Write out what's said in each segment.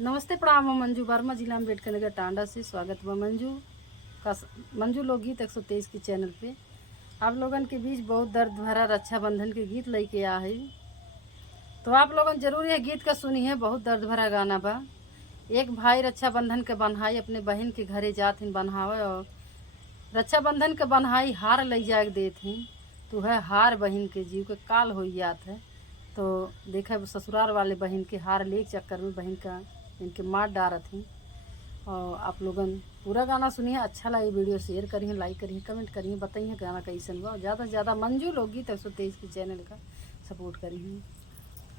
नमस्ते प्रणाम। हम मंजू वर्मा, जिला अम्बेडकर नगर टांडा से स्वागत बा मंजू लोकगीत 123 के चैनल पे। आप लोगन के बीच बहुत दर्द भरा रक्षाबंधन के गीत लेके आ है, तो आप लोगन जरूर यह गीत का सुनी है। बहुत दर्द भरा गाना बा। एक भाई रक्षाबंधन के बन्हाई अपने बहन के घरे जात हिन बन्हावे, और रक्षाबंधन के बन्हाई हार ले जाके देत हिन, तो है हार बहन के जीव के काल हो जात है। तो देखा ससुराल वाले बहन के हार ले चक्कर में बहन का इनके मार डारत थी। और आप लोगन पूरा गाना सुनिए। अच्छा लगे वीडियो शेयर करिए, लाइक करिए, कमेंट करिए, बताइए गाना कैसन बा। ज़्यादा से ज़्यादा मंजू लोकगीत 123 के चैनल का सपोर्ट करिए।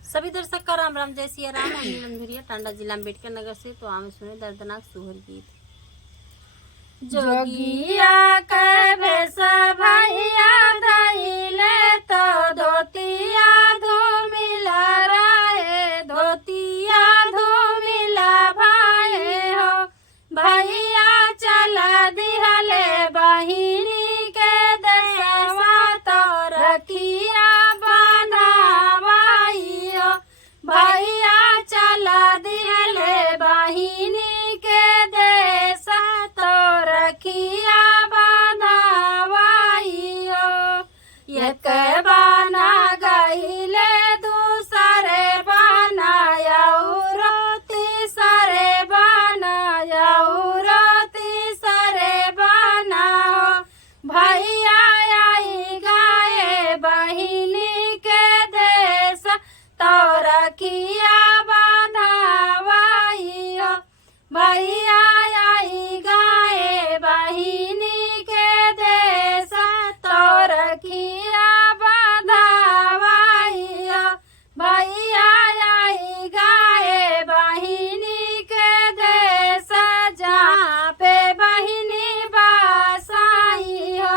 सभी दर्शक का राम राम, जय सिया राम। नीलम धुरिया, टांडा जिला अम्बेडकर नगर से। तो आमे सुने दर्दनाक सुहर गीत। जोगिया के भेष भैया धइले तो धोतिया धूमिला रहे, धोतिया धूमिला भाई हो। भैया चला दिहले बहिनी के देशवा, तो रखिया बनावाई हो। भैया चला दिहले बहिनी के देश, तो रखिया बनावाई हो। एक बाना गईले दूसरे बनाया, तीसरे बनाया, तीसरे बनाओ। भैया आई गाए बहिनी के देश, तो रखिया बनावाई हो। भैया आई गाए बहिनी के देश, तो रखिया बनावाई हो। भैया आई गाए बहिनी के देश, जहाँ पे बहिनी बसाई हो।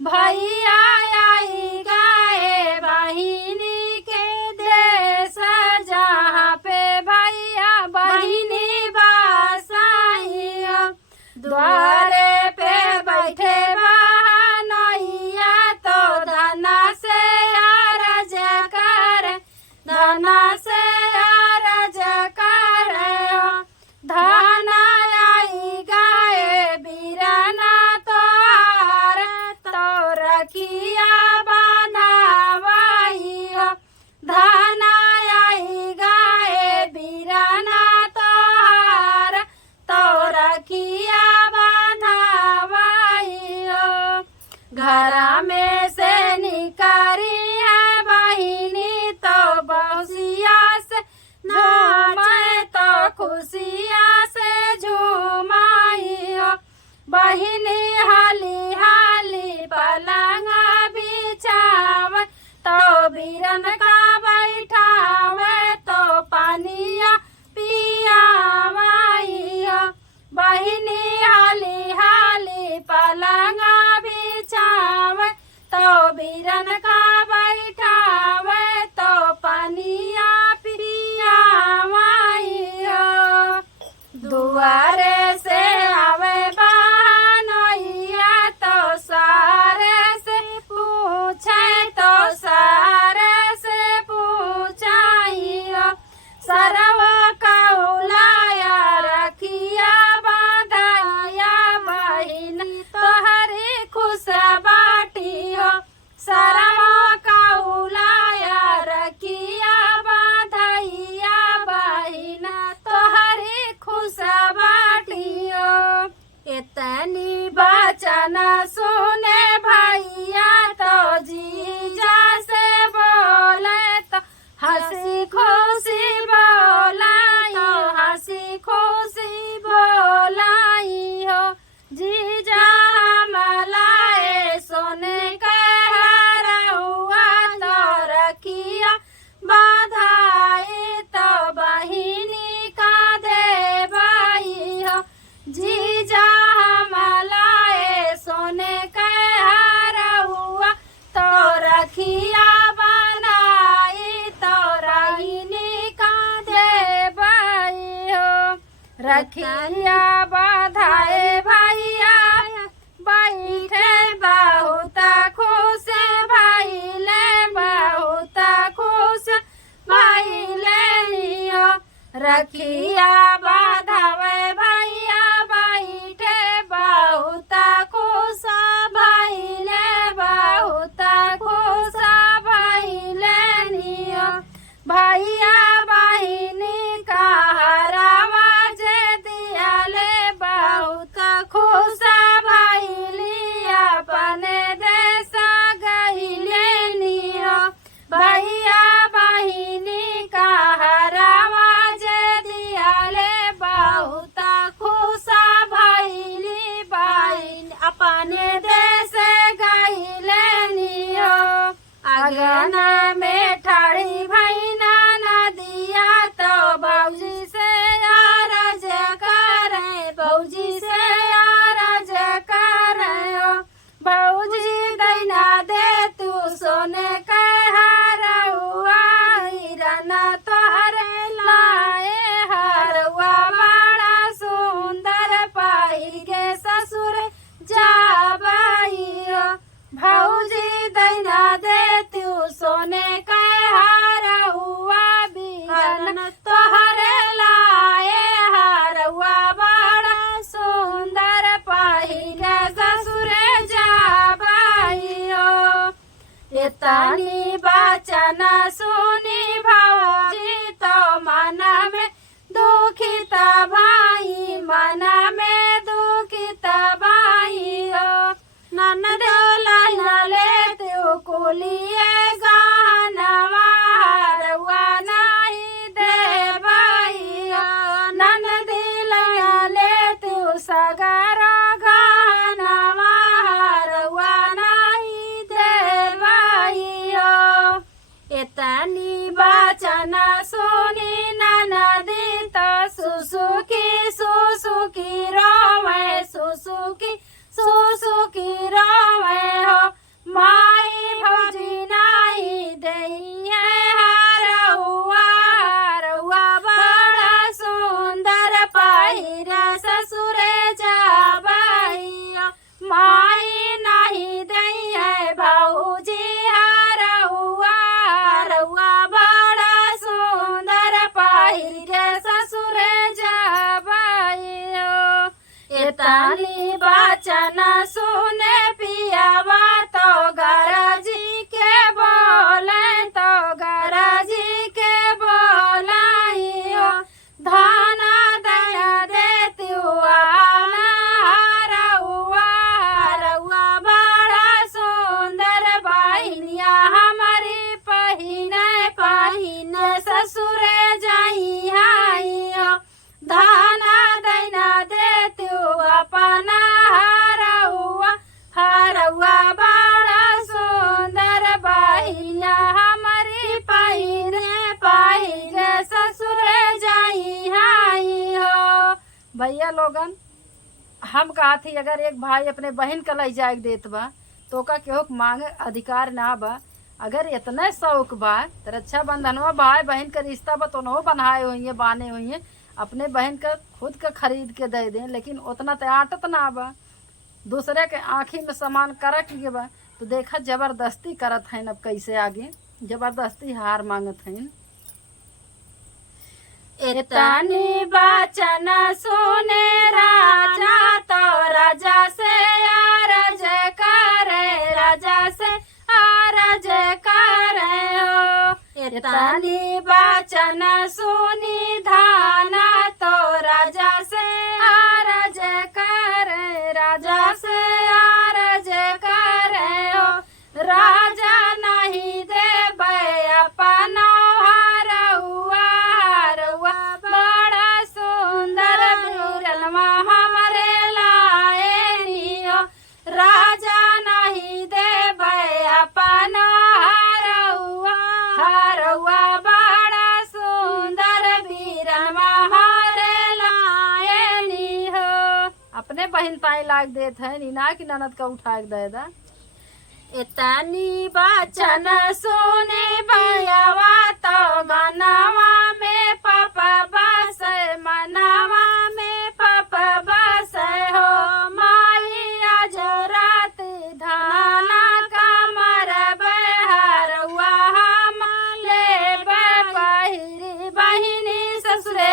भैया आई गाए बहिनी के देश, जहाँ पे भैया बहिनी बसाई हो। द्वारे पे बैठे बहनोइया, तो धना से अरज कर, धना से अरज कर। धना आई गाए बीराना तोहार, तो रखिया बनावाई हो। धना आई गाए बीराना तोहार, तो रखिया बनावाई हो। घर में से निकरी है बहिनी, तो बहुसिया से झूमे, तो खुशिया से झूमाई हो। बहिनी हाली हाली पलंग बिछावे, तो बीरन का बैठावे, तो पानिया पियावाई हो। बहिनी हाली हाली पलंग बिछावे, तो बीरन का बैठावे, तो पानिया पियावाई हो। दुआरे से आवे बहनोइया, तो सारे से पूछे, तो सारे से पूछाई हो। सरव कौलाया रखिया बधाया, बहिन तोहरी खुश बाटी हो। सरव कौलाया रखिया बधाइया, बहिन तोहरी खुश बाटी हो। इतनी वचन सुने भैया, तो जीजा से बोले, तो हंसी खुशी बोलाई, तो हंसी खुशी बोलाई हो। जीजा हमलाए सोने के हरहुआ, तो रखिया बधाई, तो बहिनी का देवाई हो। जीजा हमलाए सोने के हरहुआ, तो रखिया बनाई, तो बहिनी का देवाई हो। रखिया बधाए भैया बैठे बहुत खुश, भैले बहुत खुश भैले। रखिया बाधावे भैया बैठे बहुत खुश भैले बहुत खुश भैले नियो भैया बहिनी का हरावा जे दियाले बहुत खुश भैली अपने देश गईले नियो भैया बहिनी का हरावा जे दियाले बहुत खुश भैली बहिन अपने देश गईले नियो अगन में ठाड़ी भैना नदिया तो बौजी से आरज करे बौजी से आरज करे बौजी दैना दे तू सोने के हरउआ हिरन तोहरे लाए हरउआ बड़ा सुंदर पहिर के ससुर जाबइयो भौजी दैना दे तू सोने के हरउआ बिरन तोहरे लाए हरउआ बड़ा सुंदर पहिर के ससुर जाबइयो इतनी बचन सुनी भौजी तो मन में दुखित भाई मन में दुखित भाई हो ननद ले तू कुलिए गहनवा हरउआ नहीं दे भाई ननद ले तू सगर गहनवा हरउआ नहीं दे भाई इतनी बचन सुनी ननदी तो सुसुकी रोवे सुसुकी रोवे हो माई भौजी नहीं दइए हरउआ हरउआ बड़ा सुंदर पहिर ससुर जाबइयो माई नहीं दइए भौजी हरउआ हरउआ बड़ा सुंदर पहिर के ससुर जाबइयो इतनी बचन सुने पियावा तो गरजी के बोले तो गरजी के बोलाइयो धाना दया देती आना हरउआ हरउआ बड़ा सुंदर बहिनिया हमारी पहिने ससुर जाई आइयो धाना दैना देती अपना हरउआ हरउआ बड़ा सुंदर बहिनिया हमारी पहिने ससुर जाई आई हो भैया लोगन हम कहा थी अगर एक भाई अपने बहन का लई जाए देत बा तो का केहू के मांगे अधिकार ना बा अगर इतना शौक बा तो रक्षाबंधनवा भाई बहन का रिश्ता बा तो नहो बनाए हुई बाने हुई अपने बहन का खुद का खरीद के दे दें लेकिन उतना तो आटत ना बा दूसरे के आँखी में सामान करक के बा तो देखा जबरदस्ती करत हैं अब कैसे आगे जबरदस्ती हार मांगत हैं इतनी बचन सुने राजा तो राजा से आरज करे राजा से आरज करे हो इतनी बचन सुनी धाना तो राजा से आरज करे राजा से आरज करे हो राजा नहीं दे अपना हरउआ हरउआ बड़ा सुंदर बिरलवा हमारे लाए नियो राजा नहीं दे अपना हरउआ हरउआ बड़ा सुंदर बिरलवा हमारे लाए नियो अपने बहन ताई लाग देत है नीना की ननद का उठा के दे दा इतनी बचन सुने भैयावा तो गनावा में पापा बस मनावा में पापा बस हो माई आज रात धाना कमर बहरवा हम ले बहिरी बहिनी ससुरे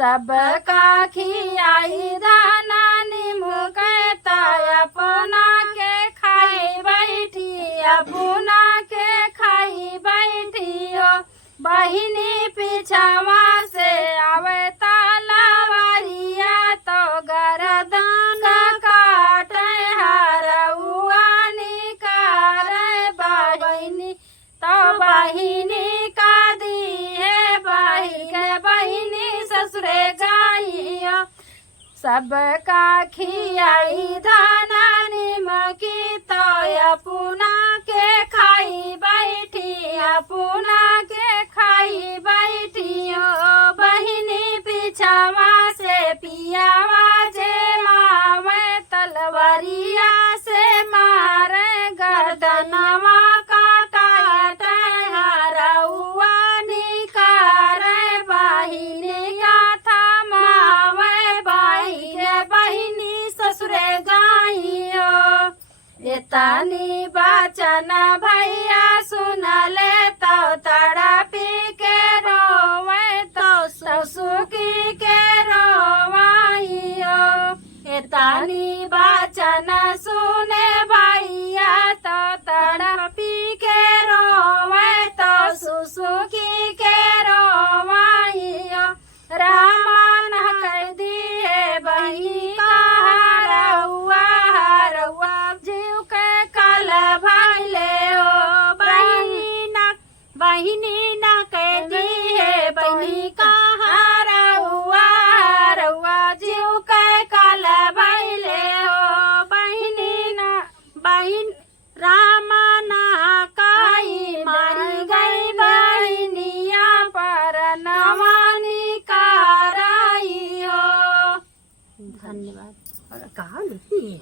सबका खियाई दाना नींबू के ताय अपना के खाई बैठी अपना के खाई बैठी हो बहिनी पीछावा से आवे तलवारिया तो गरदन काटे हरउआ निकारे बहिनी तो बहिनी का दी है बहिनी ससुरे गाइयो सबका खियाई दाना निमकी तो अपना के खाई बैठी अपना के खाई बैठी ओ बहिनी पीछावा से पियावा जे मावे तलवारिया से मारे गर्दनवा काटा हरउआ निकारे बहिनी गाथा मावे बहिनी ससुरे गाइयो एतानी बचन भैया सुन ले तो तड़पी के रोवे तो ससुकी के रोवाइयो एतानी बचन सुने भैया तो तड़पी के रोवे तो सुसुकी के रोवाइयो रामन कह दिए बही हरउआ जीव के कल भैले हो बहिनी न कह दिए बही का हरउआ जीव के कल भैले हो बहिनी न बहिन रामा ना काई मारी गई बहिनिया पर नवानी कराई हो। धन्यवाद। कहा लिखी है।